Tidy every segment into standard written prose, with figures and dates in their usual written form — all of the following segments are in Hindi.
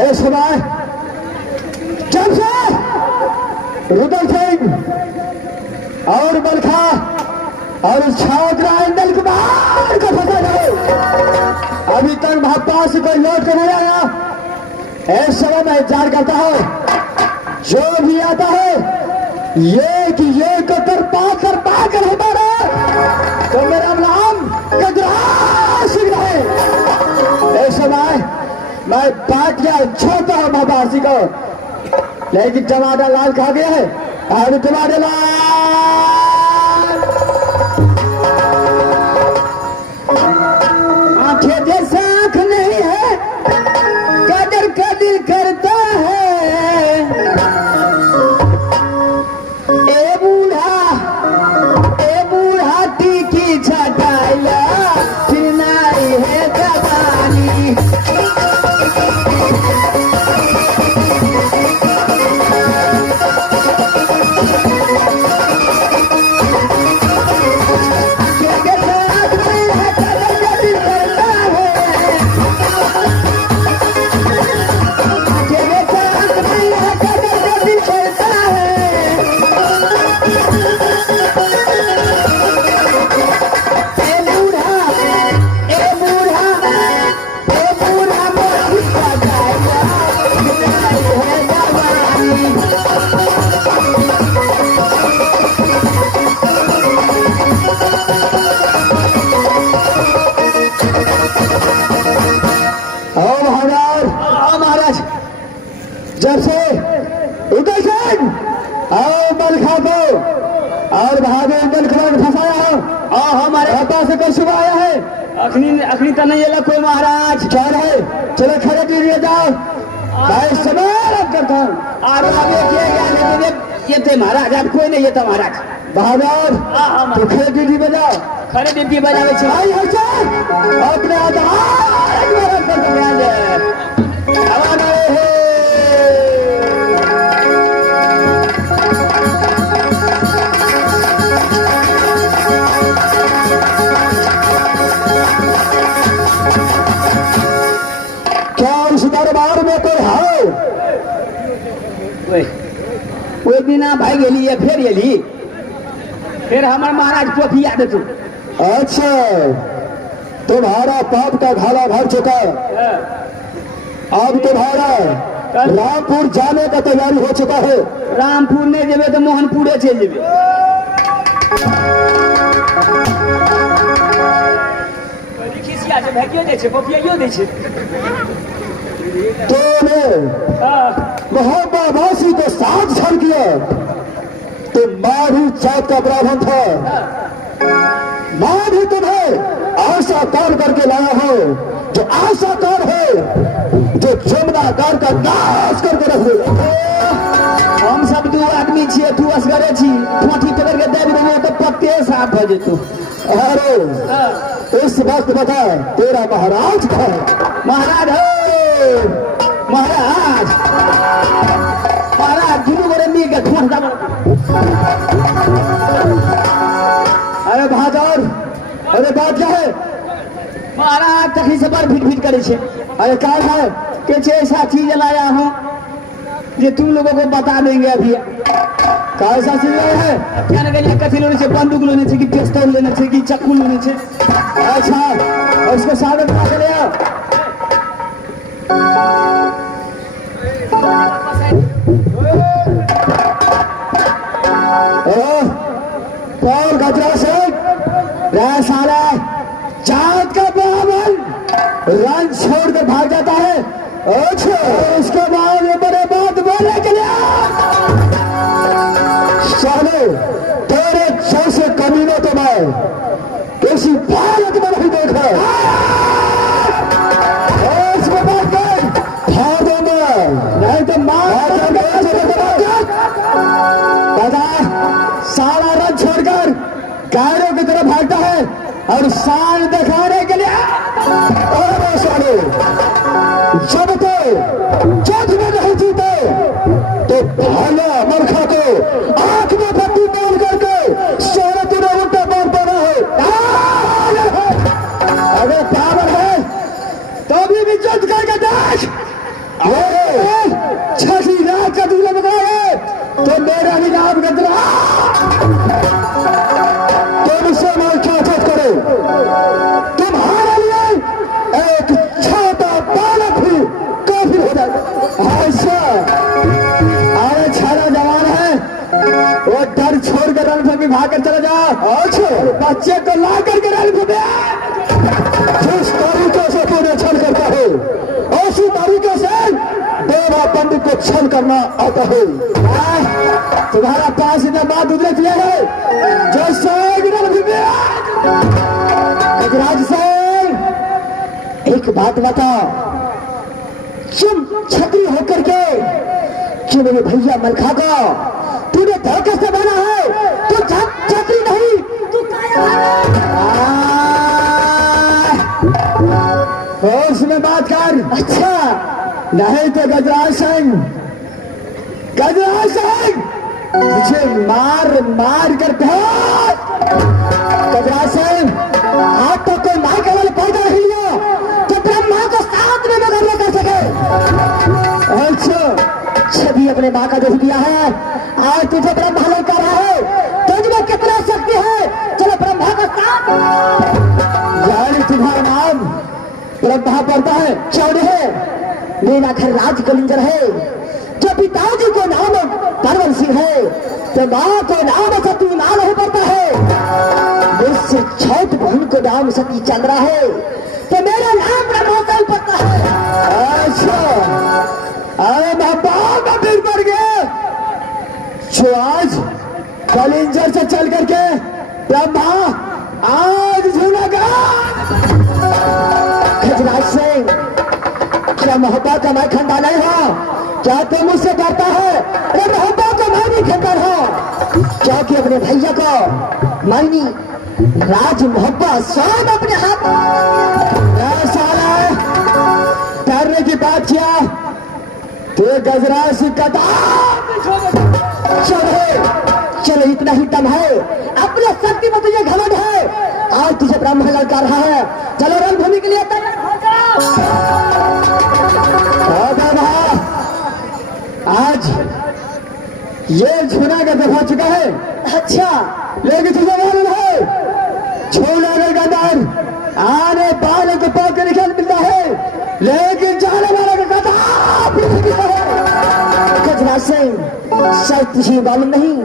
इस समय जब से रुदल सिंह और बलखा और छात्रा इंदल कुमार को फंसा जाए, अभी तक भाजपा से कोई लौट कर नहीं आया। इस समय मैं इंतजार करता हूं, जो भी आता है ये कि ये कतर पाकर हमारा तो मेरा नाम गजरा सिंह है। इस समय मैं बात क्या छोड़ता हूं बाबासी को, लेकिन टमाटर लाल खा गया है। और टमाटर लाल आंखें जैसा आंख नहीं है, कदर का दिल करता है। ए बूढ़ा टीकी छटाइला फिर नाई है जवानी। जब से उदय सिंह और बलखा को और बहादुर इंदल कुमार को फंसाया हो और हमारे हत्या से कोई सुबह आया है अखनी तो नहीं है कोई महाराज। क्या है, चलो खड़े दीजिए जाओ, मैं समय रब करता हूँ। और ये थे महाराज, अब कोई नहीं, ये था महाराज बहादुर। तो खड़े दीदी बजाओ, खड़े दीदी बजावे चलाई है अपने आधार दरबार में कोई है? कोई बिना भाई गेली है, फिर हमारे महाराज पोथी याद तू। अच्छा, तुम्हारा पाप का घाला भर चुका, अब तुम्हारा रामपुर जाने का तैयारी हो चुका है। रामपुर नहीं जेबे तो मोहनपुरे चल जेबे। मोहब्बासी को साथ छड़ किया तो माँ भी जात का ब्राह्मण था, माँ भी तुम्हें आशा कार करके लाया हो, जो आशा कार है जो जमुना कार का नाश करके रख दे। हम सब दो आदमी छे, तू असगरे छी, पोथी पकड़ के दे देबे तो पत्ते साफ हो जेतो। अरे इस वक्त बता, तेरा महाराज कहाँ है? महाराज हो, महाराज दुनू बड़े नी के ठोस दबा। अरे बहादुर, अरे बात क्या है? महाराज तखनी से बार फिट करे छे। अरे क्या है कि ऐसा चीज लाया हूँ जो तुम लोगों को बता देंगे अभी। कैसा चीज है? क्या ना कहीं कथी लेने से, बंदूक लेने से कि पिस्तौल लेने से कि चक्कू लेने से? अच्छा, और उसको साबित कर लिया। कौन गजरा से साला जात का ब्राह्मण रंग छोड़ कर भाग जाता है। अच्छा, उसके बाद ये बड़े बात बोले के लिए साले तेरे जैसे कमीनों तो मैं किसी भारत में नहीं देखा। नहीं तो सारा रंग छोड़कर गायों की तरफ भागता है और शान दिखाने के लिए। और साले जब तो जज में नहीं जीते तो भाला मरखा को आंख में पट्टी बांध करके सोने तुरंत उल्टा बांध पड़ा है। अगर पावर है तो भी जज करके देख। जनाब गदरा, तुमसे मैं इजाजत करो, तुम्हारे लिए एक छोटा बालक भी काफी हो जाएगा। ऐसा अरे छाड़ा जवान है, वो डर छोड़कर रणभूमि भागकर चला जा। अच्छा बच्चे को ला करके रणभूमि, जिस तरीके से तूने छल करता है उसी तरीके से देवा पंडित को छल करना आता है। तुम्हारा पास इतना बात उधर किया है जैसे गजराज सिंह, एक बात बता, तुम छत्री होकर के कि मेरे भैया मलखा को तूने धोखे से बना है, तू छत्री नहीं, तू होश में बात कर। अच्छा नहीं तो गजराज सिंह, गजराज सिंह मुझे मार मार कर गजराज सिंह, आप तो कोई माँ के वाले पैदा नहीं लिया तो ब्रह्मा को साथ में मुकाबला कर सके। अच्छा छवि अपने माँ का जो दिया है, आज तुझे ब्रह्मा लड़का रहा है, तुझमें कितना शक्ति है, चलो ब्रह्मा का साथ। यानी तुम्हारा नाम ब्रह्मा पड़ता है, चौड़े है, मेरा घर राज कलिंजर है, जो पिताजी को नाम परवन सिंह है, तो माँ को नाम सती माँ नहीं पड़ता है, मुझसे छोट बहन को नाम सती चंद्रा है, तो मेरा नाम ब्रह्मोत्सव पड़ता है। अच्छा अरे बाबा फिर पड़ गया, जो आज कलिंजर से चल करके ब्रह्मा आज झूलेगा। गजराज सिंह, क्या मोहब्बत का मैं खंडा नहीं हो, क्या तुम मुझसे डरता है? अरे मोहब्बत को मैं भी खंडर हो, क्योंकि अपने भैया को मैंने राज मोहब्बत सब अपने हाथ साला डरने की बात किया तो गजराज सिंह का चलो इतना ही दम है, अपने शक्ति में तुझे घमंड है, आज तुझे ब्राह्मण लड़का रहा है, चलो रणभूमि के लिए तैयार हो जाओ। आज ये झूना का दफा चुका है। अच्छा लेकिन तुझे मालूम है झूना का दर आने पाने को पाक के निकल मिलता है, लेकिन जाने वाले का गजराज सिंह शायद तुझे मालूम नहीं,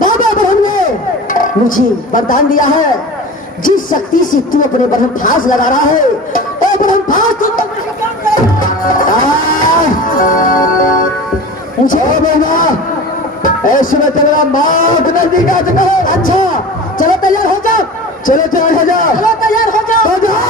बाबा ब्रह्म ने मुझे वरदान दिया है, जिस शक्ति से तू अपने ब्रह्म फास लगा रहा है वो ब्रह्म फास तुम मुझे ऐसे में तेरा मौत नजदीक आ चुका है। अच्छा चलो तैयार हो जाओ, चलो तैयार हो जाओ, चलो तैयार हो जाओ।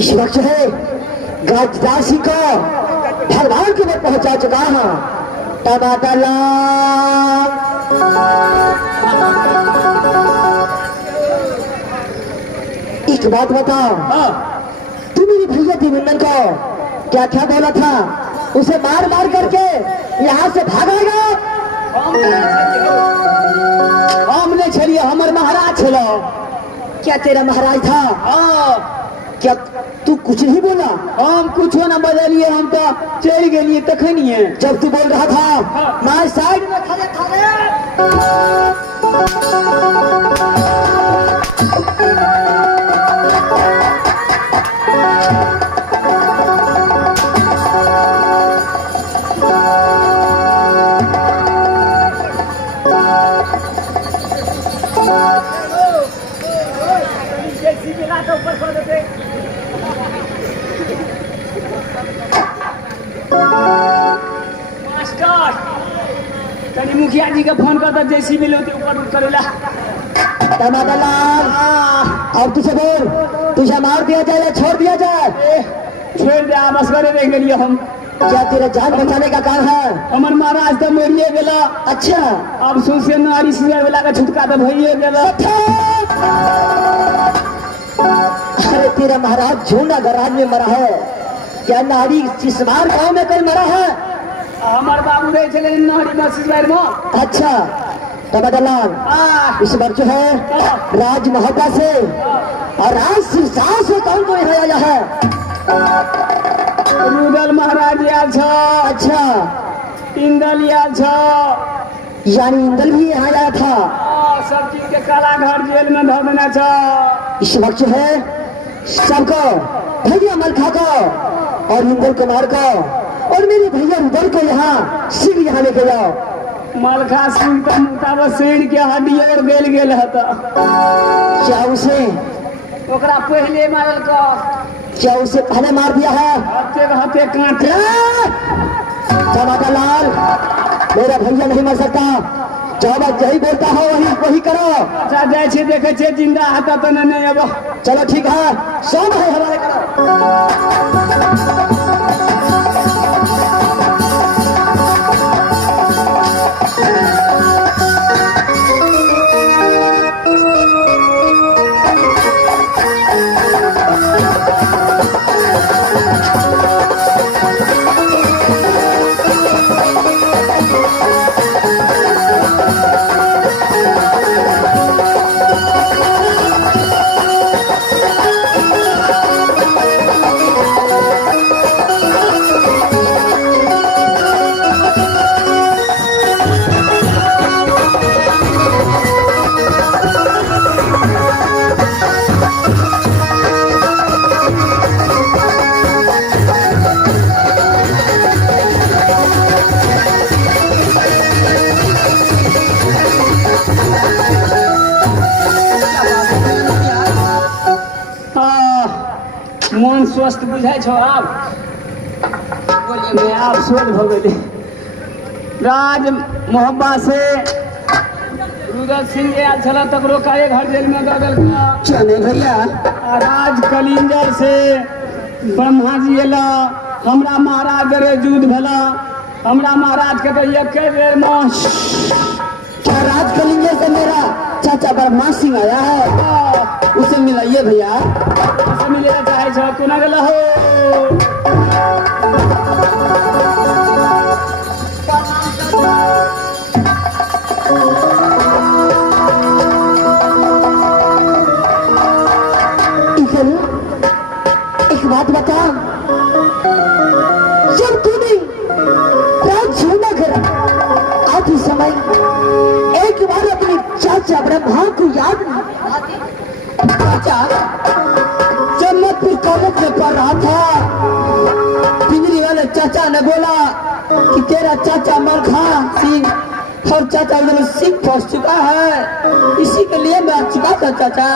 इस वक्त है गजराज सिंह को भगवान की ओर पहुंचा चुका है। टमाटर एक बात बताओ, तू मेरे भैया देवेंद्र को क्या क्या बोला था, उसे मार मार करके यहाँ से भागेगा? हमने छलिए हमारे महाराज छलो। क्या तेरा महाराज था? क्या तू कुछ नहीं बोला? हम कुछ ना बदलिए, हम तो चल गए तखनी है। जब तू बोल रहा था मैं साइड में खड़े खड़े मास्टर कहीं मुखिया जी का फोन करता जैसी भी लोग ऊपर करेला टमाटरलाल अब तुझे बोल, तुझे मार दिया जाए या छोड़ दिया जाए? छोड़ दे आप असगरे रह गए हम। क्या तेरा जान बचाने का काम है? हमार महाराज तो मरिए गेला। अच्छा अब सुन नारी सिंह वाला का छुटका तो भइए गेला। अरे तेरा महाराज झूना गराज में मरा है क्या? नारी सिसवार गांव में कल मरा है? हमार बाबू रहे चले नारी बसिसवार में। अच्छा टमाटरलाल इस बार जो है राज महता से और राज सिरसा से कौन कोई आया है? रुदल महाराज याद छ। अच्छा इंदल याद छ। यानी इंदल भी यहाँ आया था। सब चीज के काला घर जेल में धर देना छ। इस वक्त जो है सबको भैया मलखा को और इंदल कुमार को और मेरे भैया रुदल को यहाँ सिंह यहाँ लेके जाओ। मलखा सिंह का मुताबा शेर के हड्डी और गेल गेल हता। क्या उसे ओकरा पहले मारल का? क्या उसे पहले मार दिया है? हते हते कांटे। टमाटरलाल मेरा भैया नहीं मर सकता, जो बात यही बोलता हो वही करो। अच्छा जैसे देखे छे जिंदा हता तो नहीं अब। चलो ठीक है, सब है हमारे करो। मन स्वस्थ बुझाई छो आप? बोलिए मैं आप सोच भगले राज मोहब्बा से रुदल सिंह आयल छला तकरो का एक घर जेल में गगल का। चले भैया राज कलिंजर से ब्रह्मा जी एला। हमरा महाराज रे युद्ध भेला। हमरा महाराज के तो एक बेर में क्या राज कलिंजर से मेरा चाचा ब्रह्मा सिंह आया है? उसे मिलाइए भैया। उसे मिलेला चाहे छो कोना गेला हो? एक बात बता, जब तूने राजूना घर आते समय एक बार अपने चाचा ब्रह्मा को याद नहीं? चाचा जब मैं कॉलेज में पढ़ रहा था, पिंजरी वाले चाचा ने बोला कि तेरा चाचा मलखा सिंह और चाचा उधर सिंह फंस चुका है, इसी के लिए मैं आ चुका था चाचा।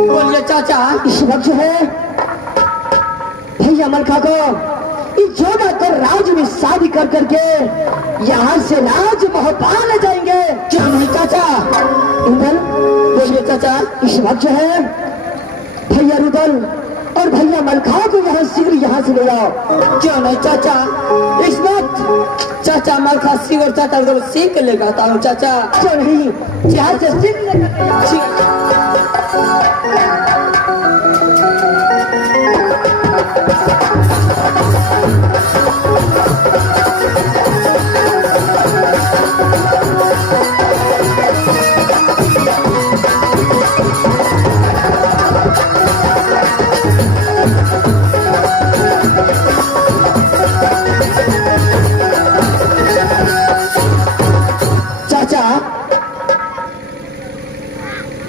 बोलिए चाचा। इस वक्त जो है भैया मलखा को इस जोड़ा कर राज में शादी कर करके यहाँ से राज महपाल जाएंगे। क्यों नहीं चाचा? इंदल बोलिए चाचा। इस वक्त जो है भैया रुदल और भैया मलखा को यहाँ शीघ्र यहाँ से ले जाओ। क्यों नहीं चाचा? इस वक्त चाचा मलखा सिंह और चाचा को सीख लेकर आता हूँ चाचा। क्यों नहीं यहाँ से सीख लेकर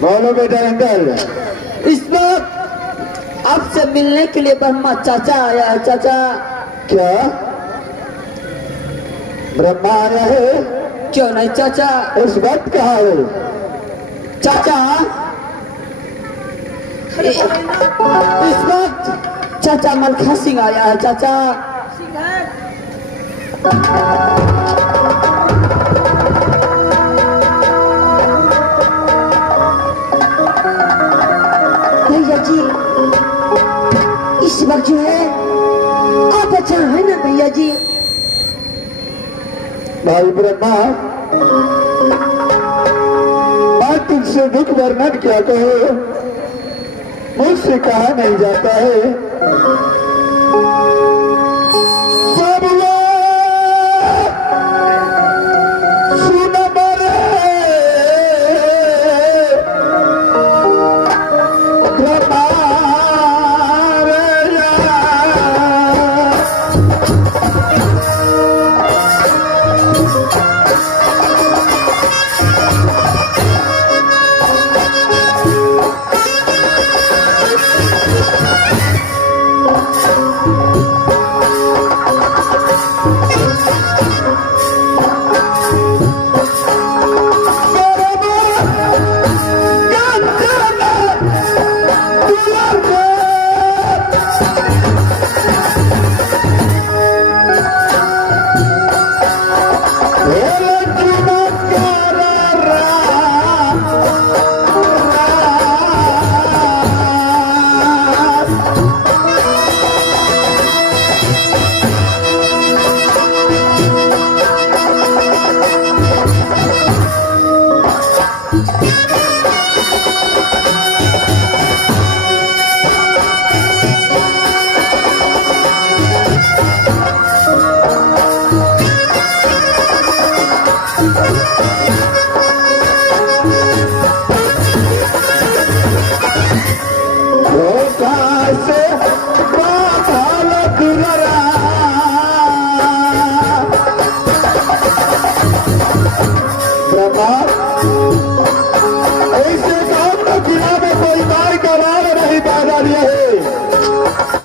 बोलो बेटा अंकल। इस वक्त आपसे मिलने के लिए ब्रह्मा चाचा आया है चाचा। क्या ब्रह्मा आया है? क्यों नहीं चाचा? इस वक्त कहाँ है चाचा? इस वक्त चाचा मलखा सिंह आया है चाचा। भैया जी इस वक्त जो है आप अच्छा है ना भैया जी? भाई ब्रह्मा मैं तुमसे दुख वर्णन क्या कहो, मुझसे कहा नहीं जाता है। सब लोग सुन मरे ब्रह्मा से